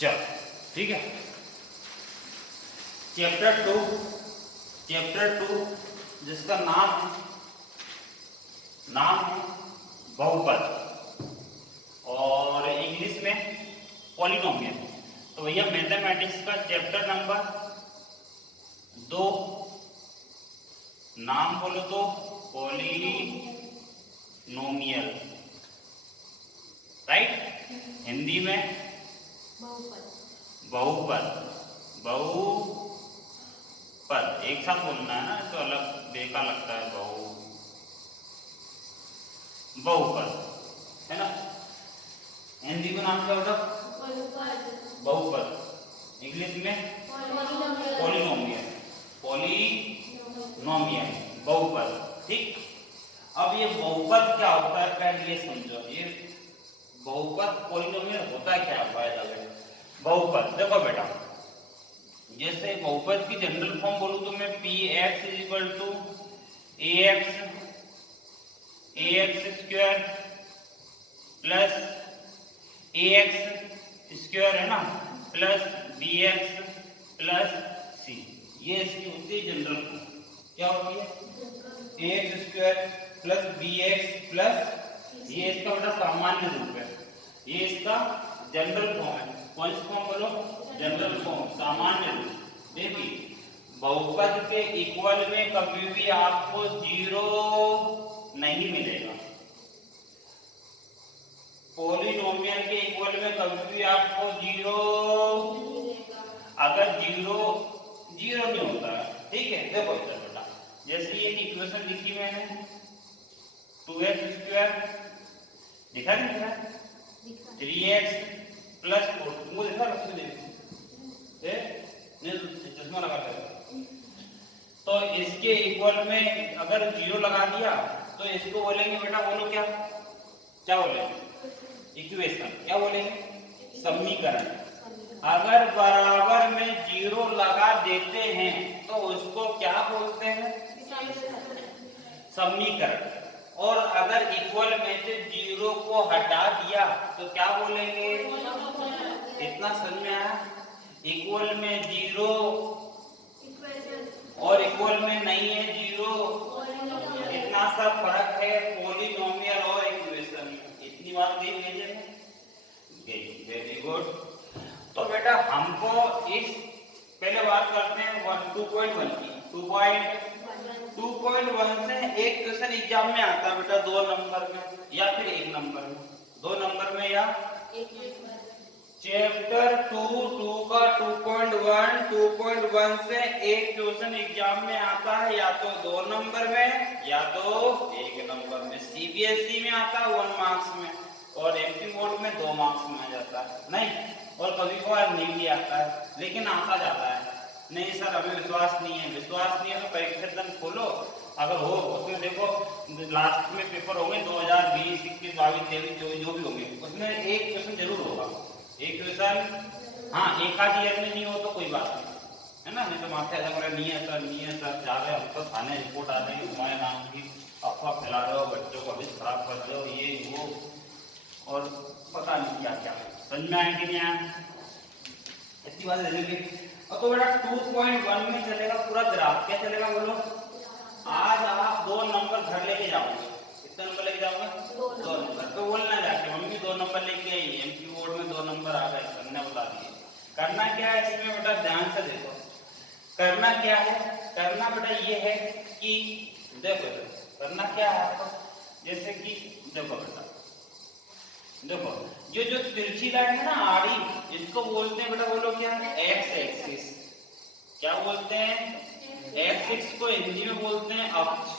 चलो ठीक है। चैप्टर टू जिसका नाम है बहुपद और इंग्लिश में पॉलिनोमियल। तो भैया मैथमेटिक्स का चैप्टर नंबर 2, नाम बोलो तो पॉलिनोमियल, राइट। हिंदी में बहुपद। बहुपद एक साथ बोलना है ना, तो अलग बेकार लगता है। बहुपद है ना। हिंदी का नाम क्या होता? बहुपद। इंग्लिश में पॉलिनोमियल। बहुपद, ठीक। अब ये बहुपद क्या होता है पहले ये समझो। ये बहुपद पॉलिनोमियल होता क्या है? बहुपद देखो बेटा, जैसे बहुपद की जनरल फॉर्म बोलूं तो मैं P X is equal to A X square plus A X square है ना, plus B X plus C. ये इसकी होती है जनरल फॉर्म। क्या होती है? A X square plus B X plus, ये इसका बेटा सामान्य रूप है। ये इसका जनरल फॉर्म है। कौन सी फॉर्म बोलो? जनरल फॉर्म, सामान्य रूप। देखिए बहुपद के इक्वल में कभी भी आपको 0 नहीं मिलेगा। पॉलिनोमियल के इक्वल में कभी भी आपको 0, अगर 0 नहीं होता है, ठीक है। देखो इधर बेटा, जैसे ये इक्वेशन लिखी मैंने 2x स्क्वायर, दिखा नहीं दिखा? 3x प्लस 4, तुमको देखा? रखते चश्मा लगा कर। तो इसके इक्वल में अगर 0 लगा दिया तो इसको बोलेंगे बेटा, बोलो क्या बोलेंगे? इक्वेशन। क्या बोलेंगे? समीकरण। अगर बराबर में 0 लगा देते हैं तो उसको क्या बोलते हैं? समीकरण। और अगर इक्वल में से 0 को हटा दिया तो क्या बोलेंगे? इतना समझ में आया? इक्वल में 0 और इक्वल में नहीं है 0, इतना सा फर्क है पॉलिनोमियल और इक्वेशन। इतनी बात देख लीजिए। Very good. तो बेटा हमको इस पहले बात करते हैं 2.1 की। 2.1 से एक क्वेश्चन एग्जाम में आता है बेटा 2 नंबर में या फिर 1 नंबर में। 2 नंबर में या चैप्टर 2 का 2.1 से एक क्वेश्चन एग्जाम में आता है, या तो 2 नंबर में या तो 1 नंबर में। सीबीएसई में आता है 1 मार्क्स में और एमपी बोर्ड में 2 मार्क्स में आ जाता है। नहीं, और कभी कभार नहीं भी आता है, लेकिन आता जाता है। नहीं सर हमें विश्वास नहीं है तो परीक्षा दिन खोलो, अगर हो उसमें देखो लास्ट में पेपर होंगे 2020, 21, 22, 23, 24 जो भी होंगे, उसमें एक क्वेश्चन जरूर होगा। एक क्वेश्चन, हाँ, एक आध ईयर में नहीं हो तो कोई बात नहीं है ना। नहीं तो माथे ऐसा बोला नहीं है सर जा रहे हम तो थाने रिपोर्ट आ जाएगी, तुम्हारे नाम की अफवाह फैला रहे हो, बच्चों को अभी खराब कर रहे हो, ये वो, और पता नहीं क्या क्या। समझ में आया कि नहीं आया? इतनी बात देखेंगे। अब तो बेटा 2.1 में चलेगा पूरा ग्राफ। क्या चलेगा बोलो? आज आप 2 नंबर घर लेके जाओगे। कितने नंबर लेके जाओगे? 2 नंबर। तो बोलना जाके मम्मी 2 नंबर लेके आई, एमपी बोर्ड में 2 नंबर आ गए, करने बता दिए। करना क्या है इसमें बेटा, ध्यान से देखो। करना क्या है? करना बेटा ये है कि देखो करना क्या है आपको, जैसे कि देखो बेटा, देखो ये जो तिरछी लाइन है ना आड़ी, इसको बोलते हैं बेटा, बोलो क्या? X axis. क्या बोलते हैं? एक्स एक्सिस को हिंदी में बोलते हैं अक्ष,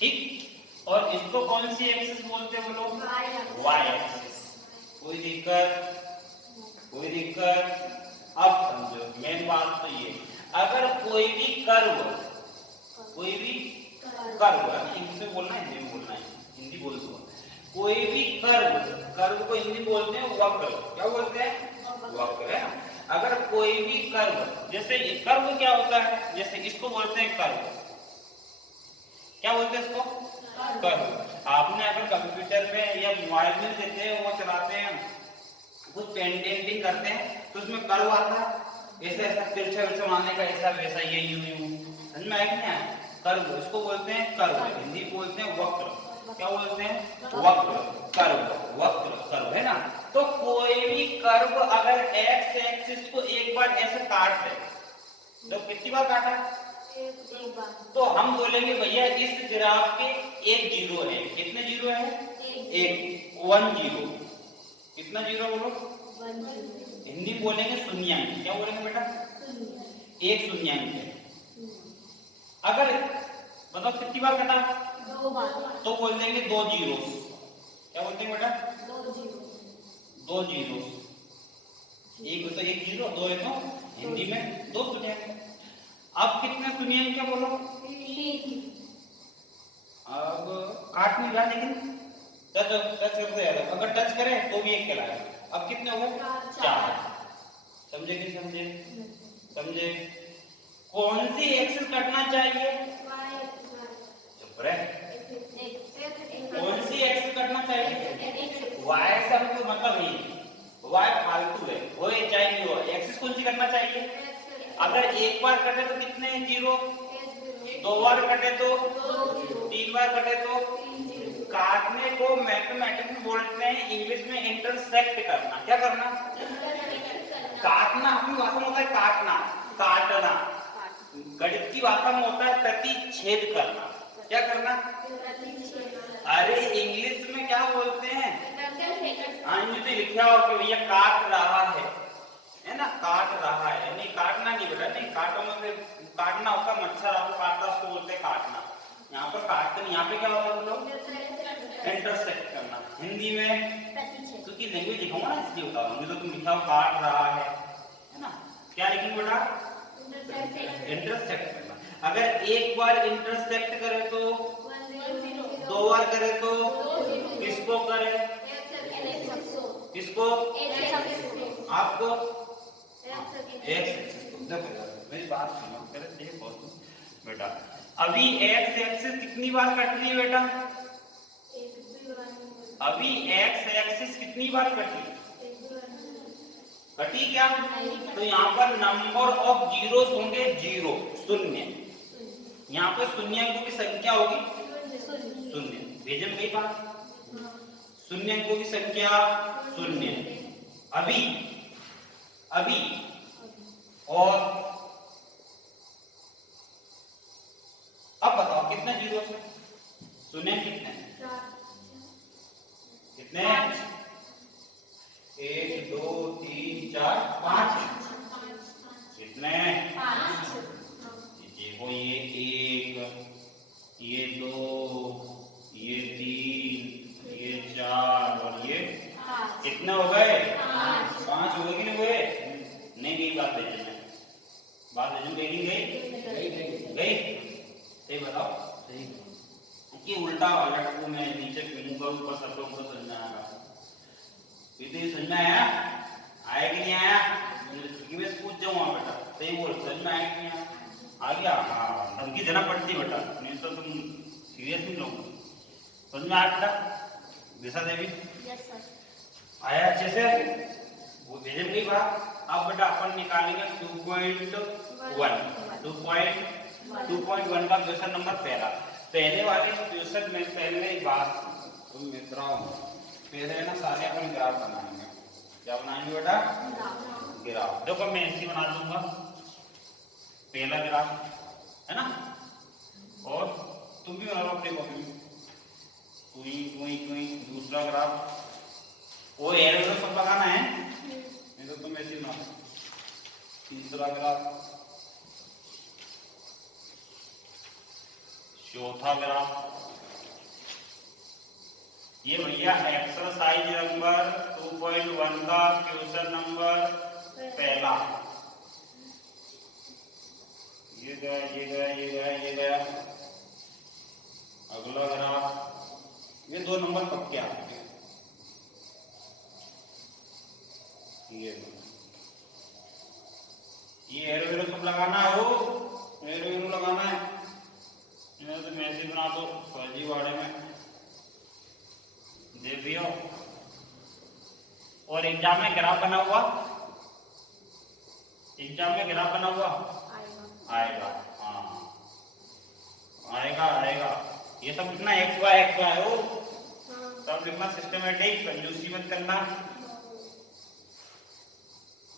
ठीक। और इसको कौन सी एक्सिस बोलते हैं बोलो? Y axis. कोई दिक्कत? अब समझो मेन बात तो ये, अगर कोई भी कर्व है, इंग्लिश में बोलना है हिंदी में बोलना है? हिंदी बोल दो। कोई भी कर्व को हिंदी बोलते हैं वक्र। क्या बोलते हैं? वक्र है। अगर कोई भी कर्व, जैसे कर्व क्या होता है, जैसे इसको बोलते हैं कर्व। क्या बोलते हैं इसको? कर्व। आपने अगर कंप्यूटर में या मोबाइल में देते हैं वो चलाते हैं कुछ पेंटिंग करते हैं तो उसमें कर्व आता है, ऐसा ऐसा तिरछा विरछा मारने का, ऐसा वैसा, ये यूं यूं, समझ में आया कि नहीं आया? कर्व, इसको बोलते हैं कर्व, हिंदी बोलते हैं वक्र। क्या बोलते हैं? वक्र, कर्व, वक्र, कर्व, है ना। तो कोई भी कर्व अगर एक्स एक्सिस को एक बार ऐसे काट दे तो कितनी बार काटा? एक बार। तो हम बोलेंगे भैया इस ग्राफ के एक जीरो है। कितने जीरो है? एक, 1 जीरो। कितना जीरो बोलो? 1 जीरो। हिंदी बोलेंगे शून्यांक। क्या बोलेंगे बेटा? एक शून्यांक है। अगर मतलब कितनी बार कटा? 2 बार। तो बोल देंगे 2 जीरो। क्या बोलते हैं बेटा? 2 जीरो। 2 जीरो। एक तो एक जीरो, दो है तो हिंदी में 2 शून्यांक। अब कितने शून्यांक है बोलो? 3। अब काट नहीं रहा लेकिन टच करते हैं, अगर टच करें तो भी एक कहलाएगा। अब कितने हो गए? 4। समझे कि समझे? समझे? कौन सी एक्सिस कटना चाहिए? चुप रहे। कौन सी एक्सिस कटना चाहिए? वाई से हमको मतलब नहीं, वाई फालतू है, वो चाहे नहीं हो। एक्सिस कौन सी करना चाहिए? अगर एक बार कटे तो कितने जीरो? 2 बार कटे तो 3 बार कटे तो। काटने को मैथमेटिक्स में बोलते हैं इंग्लिश में इंटरसेक्ट करना। क्या करना? काटना अपनी भाषा में होता है काटना, काटना। गणित की भाषा में होता है प्रतिच्छेद करना। क्या करना? अरे इंग्लिश में क्या बोलते हैं? हाँ, इंग्लिश में लिखा हो कि भैया काट रहा है ना, काट रहा है। नहीं काटना नहीं बेटा, नहीं काटो मतलब काटना होता मच्छर आपको काटता उसको बोलते हैं काटना। यहाँ पर काटते नहीं, यहाँ पे क्या होता है बोलो? इंटरसेक्ट करना। हिंदी में क्योंकि लैंग्वेज लिखाऊंगा ना इसलिए बता रहा हूँ। तो तुम लिखा हो काट रहा है ना, क्या लिखेंगे बेटा? इंटरसेक्ट करना। अगर एक बार इंटरसेक्ट करे तो, 2 बार करे तो, किसको करे? किसको? आपको? एक्स। मेरी बात सुनो पहले, देखो बेटा अभी एक्स एक्सिस कितनी बार कट रही है बेटा? अभी एक्स एक्सिस कितनी बार कटी? कटी क्या? तो यहाँ पर नंबर ऑफ जीरोस होंगे 0, शून्य। यहाँ पर शून्यांकों की संख्या होगी शून्य। भेजे में कई बात? शून्यांकों की संख्या शून्य। अभी अभी और अब बताओ कितने जीरो है? शून्य कितने? कितने? 1 2 3 4 5। कितने? 5। देखो ये 1, ये 2, ये 3, ये 4 और ये 5। कितने हो गए? 5 हो गए कि नहीं हुए? नहीं गई बात भेजने में, बात भेजने गई नहीं गई? सही बताओ। सही कि उल्टा लटकू में नीचे मुंह पर ऊपर सब लोग को समझ में आएगा। इतनी समझ में आया? आया कि नहीं आया? कि मैं पूछ जाऊंगा बेटा, सही बोल, समझ में आया कि नहीं आया? आ गया? हाँ, धमकी देना पड़ती बेटा, नहीं तो तुम सीरियस नहीं लोगे। समझ में आया बेटा? दिशा देवी? Yes sir. आया अच्छे से? वो भेजे गई बात। अब बेटा अपन निकालेंगे 2.1 का क्वेश्चन नंबर पहला। पहले वाले क्वेश्चन में पहले ही बात तुम मित्रों, पहले ना सारे अपन ग्राफ बनाएंगे। क्या बनाएंगे बेटा? ग्राफ। देखो मैं ऐसे बना दूंगा, पहला ग्राफ है ना, और तुम भी बना लो अपनी कॉपी में। कोई दूसरा ग्राफ, वो एरो सब लगाना है, नहीं तो तुम ऐसे बना। तीसरा ग्राफ, चौथा ग्राफ। ये भैया एक्सरसाइज नंबर 2.1 का क्वेश्चन नंबर पहला। ये गया। अगला ग्राफ, ये 2 नंबर पक्के आते हैं। ये एरो सब लगाना हो, एरो लगाना है। तो मैसेज बना दो फर्जीवाड़े में दे दियो। और एग्जाम में ग्राफ बना हुआ, एग्जाम में ग्राफ बना हुआ आएगा। आएगा। हाँ आएगा आएगा। ये सब लिखना एक्स वाई हो, हाँ। सब लिखना सिस्टमेटिक, कंजूसी मत करना।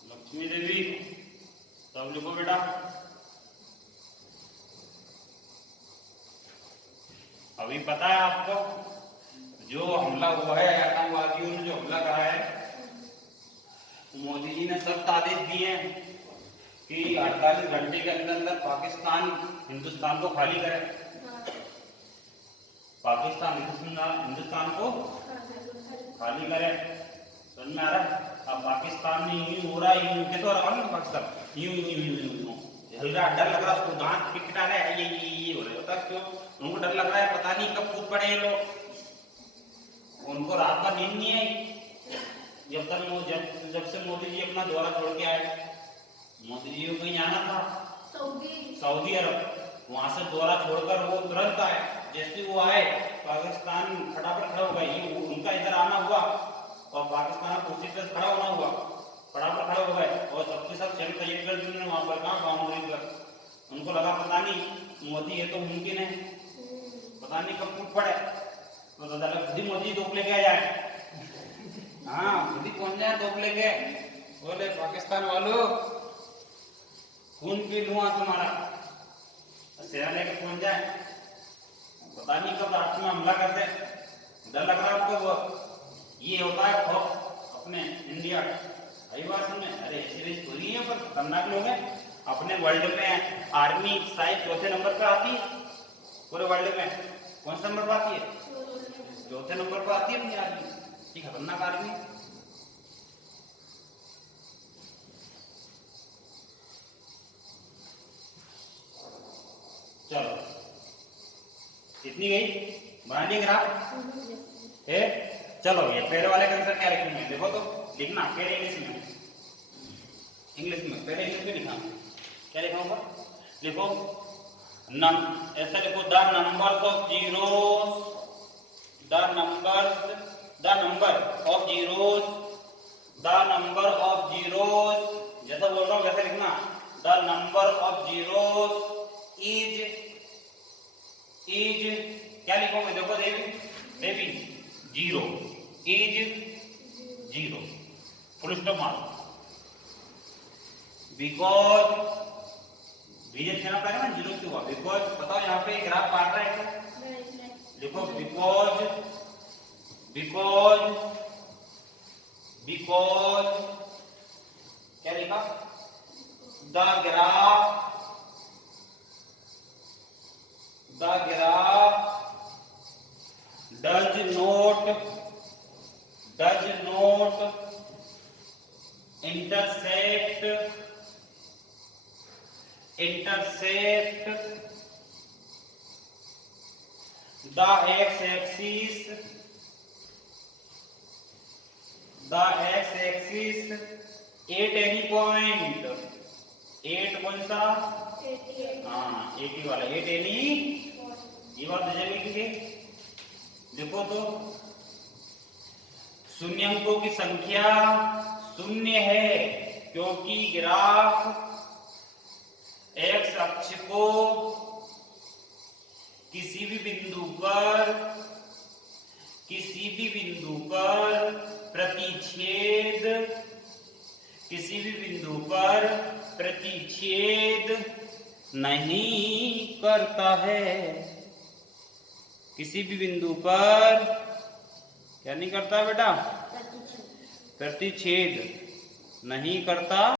लक्ष्मी देवी सब लिखो बेटा। अभी पता है आपको जो हमला हुआ है, आतंकवादियों ने जो हमला करा है, मोदी जी ने सब आदेश दिए हैं कि 48 घंटे के अंदर अंदर पाकिस्तान हिंदुस्तान को खाली करे। पाकिस्तान हिंदुस्तान को खाली करे। समझ में आ रहा है? अब पाकिस्तान में यूं हो रहा है, यूं कैसे हो रहा है ना पाकिस्तान, यूं यूं यूं यूं हिल रहा, डर लग रहा है उसको, दांत पिटपिटा रहे हैं, ये हो रहा है। होता क्यों? उनको डर लग रहा है, पता नहीं कब कूद पड़े ये लोग। उनको रात भर नींद नहीं आई जब से मोदी जी अपना दौरा छोड़ के आए। मोदी जी को कहीं आना था सऊदी अरब, वहां से दौरा छोड़कर वो तुरंत आए। जैसे वो आए पाकिस्तान फटाफट खड़ा हो गया। ये उनका इधर आना हुआ और पाकिस्तान कुर्सी पर खड़ा होना हुआ, फटाफट खड़े हो गए और सबके सब चल तैयार कर दी वहां पर। कहाँ बाउंड्री पर उनको लगा पता नहीं मोदी ये तो मुमकिन है, पता नहीं कब टूट पड़े, तो दादा खुद ही मोदी धोख लेके आ जाए। हाँ खुद ही पहुंच जाए धोख लेके, बोले पाकिस्तान वालों खून पी लूंगा तुम्हारा, सेना लेके पहुंच जाए। पता नहीं कब रात में हमला कर दे, डर लग रहा है आपको। वो ये होता है खौफ अपने इंडिया। आई बात समझे? अरे ऐसी रेस थोड़ी है, पर खतरनाक लोग हैं। अपने वर्ल्ड में आर्मी शायद चौथे नंबर पर आती है पूरे वर्ल्ड में। कौन सा नंबर पर आती है? चौथे नंबर पर आती है अपनी आर्मी। ये खतरनाक आर्मी है। चलो कितनी गई? बना दिए ग्राफ है। चलो ये पहले वाले का आंसर क्या लिखेंगे देखो तो, लिखना पहले इंग्लिश में, पहले इंग्लिश में लिखना। क्या लिखा होगा? लिखो ऐसा लिखो, the number of zeros, the number of zeros, जैसा बोल रहा हूँ वैसे लिखना। The number of zeros is क्या लिखोगे देखो Devi zero, is zero, full stop मारो। बिकॉज बीजे कहना पड़ेगा ना, जीरो क्यों हुआ? बिकॉज बताओ यहाँ पे ग्राफ काट रहा है क्या? लिखो बिकॉज क्या लिखा? The graph does not intersect the x-axis at any point। 8 कौन सा? हाँ 80 वाला, 8 एनी। ये बात समझ में की? देखो तो शून्यंकों की संख्या शून्य है, क्योंकि ग्राफ एक्स अक्ष को किसी भी बिंदु पर प्रतिच्छेद नहीं करता है। किसी भी बिंदु पर क्या नहीं करता बेटा? प्रतिच्छेद नहीं करता।